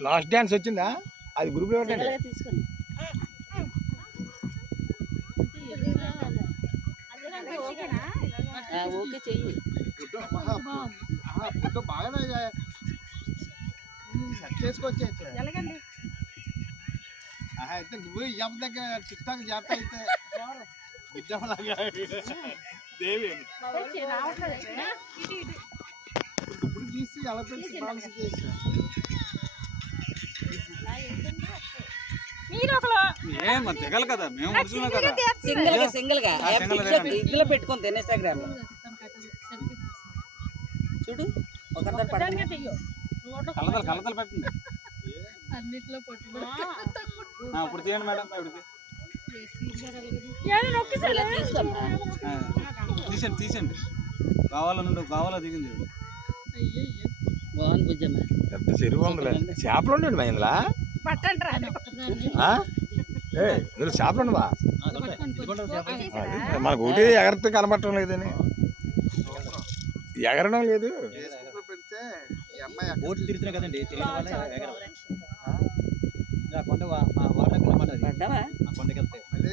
Last dance వచ్చిందా? అది గ్రూప్లో పెట్టండి తీసుకొని. ఆ, ఓకే చెయ్యి. ఫుడ్ బాగానే సెట్ అయితే. నువ్వు అమ్మ దగ్గర టిక్ టాక్ చేస్తా అయితే. ఉద్యమలాగా. దేవి. ఇప్పుడు తీసి ఎలా పెట్టి బాలన్స్ చేసి? దిగాలి కదా మేము కదా. సింగిల్గా సింగిల్గా. ఇన్స్టాగ్రామ్ చూడు ఒక కలతలు కలతలు పెట్టండి. అన్నిట్లో పట్టు ఆ, ఇప్పుడు తీయండి మేడం ఇప్పుడు తీ- ఏదో నొక్కేసాలే. తీసుకోమ్మా ఆ, తీసేయండి తీసేయండి. కావాలనుండు కావాలా దిగింది. బాగుంది పెద్ద చెరువు ఉందిలే. చేపలు ఉండండి మా ఇందులో. పట్టండి? ఏ ఇందులో చేపలు ఉండవా? మనకు ఒకటి ఎగరితే కనబడటం లేదని. ఎగరడం లేదు. పెడితే ఈ అమ్మాయి బోట్లు తిరుగుతున్నాయి కదండి తెలియని వల్ల ఎగరం. ఇలా కొండ వాటర్ కొండకి వెళ్తే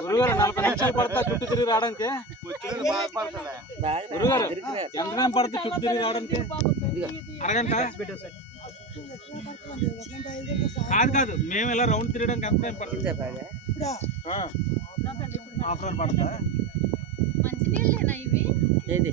గురుగారు నలభై నిమిషాలు పడతా చుట్టూ తిరిగి రావడానికి? గురుగారు. ఎంత టైం పడుతుంది చుట్టూ తిరిగి రావడానికి? అరగంట? కాదు కాదు మేము ఇలా రౌండ్ తిరగడానికి ఎంత టైం పడుతుంది హాఫ్ అవర్ ఇవి? ఏది?